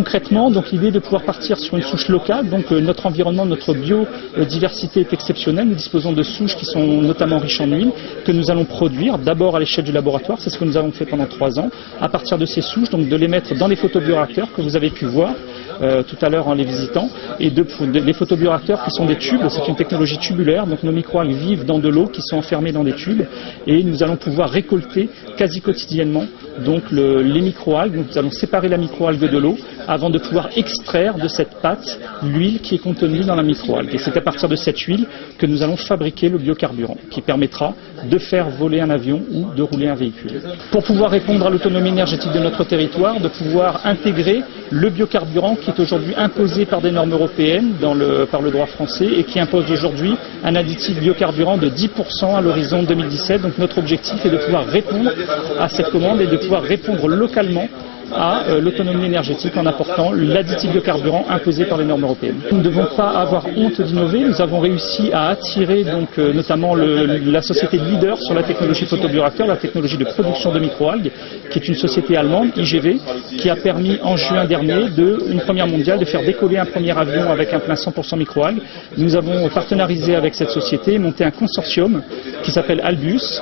concrètement, donc l'idée est de pouvoir partir sur une souche locale. Donc notre environnement, notre biodiversité est exceptionnelle. Nous disposons de souches qui sont notamment riches en huile, que nous allons produire d'abord à l'échelle du laboratoire. C'est ce que nous avons fait pendant 3 ans. À partir de ces souches, donc de les mettre dans les photobioréacteurs que vous avez pu voir tout à l'heure en les visitant. Et les photobioréacteurs qui sont des tubes, c'est une technologie tubulaire. Donc nos microalgues vivent dans de l'eau qui sont enfermées dans des tubes. Et nous allons pouvoir récolter quasi quotidiennement donc les microalgues. Nous allons séparer la microalgue de l'eau avant de pouvoir extraire de cette pâte l'huile qui est contenue dans la microalgue. Et c'est à partir de cette huile que nous allons fabriquer le biocarburant qui permettra de faire voler un avion ou de rouler un véhicule. Pour pouvoir répondre à l'autonomie énergétique de notre territoire, de pouvoir intégrer le biocarburant qui est aujourd'hui imposé par des normes européennes par le droit français et qui impose aujourd'hui un additif biocarburant de 10% à l'horizon 2017. Donc notre objectif est de pouvoir répondre à cette commande et de pouvoir répondre localement à l'autonomie énergétique en apportant l'additif biocarburant imposé par les normes européennes. Nous ne devons pas avoir honte d'innover. Nous avons réussi à attirer donc notamment la société leader sur la technologie photobioréacteur, la technologie de production de microalgues, qui est une société allemande, IGV, qui a permis en juin dernier, une première mondiale, de faire décoller un premier avion avec un plein 100% microalgues. Nous avons partenarisé avec cette société, monté un consortium qui s'appelle Albus,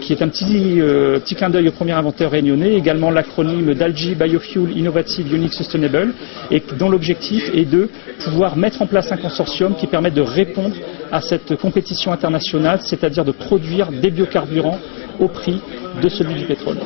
qui est un petit clin d'œil au premier inventeur réunionnais, également l'acronyme d'Algae Biofuel Innovative Unique Sustainable, et dont l'objectif est de pouvoir mettre en place un consortium qui permette de répondre à cette compétition internationale, c'est-à-dire de produire des biocarburants au prix de celui du pétrole.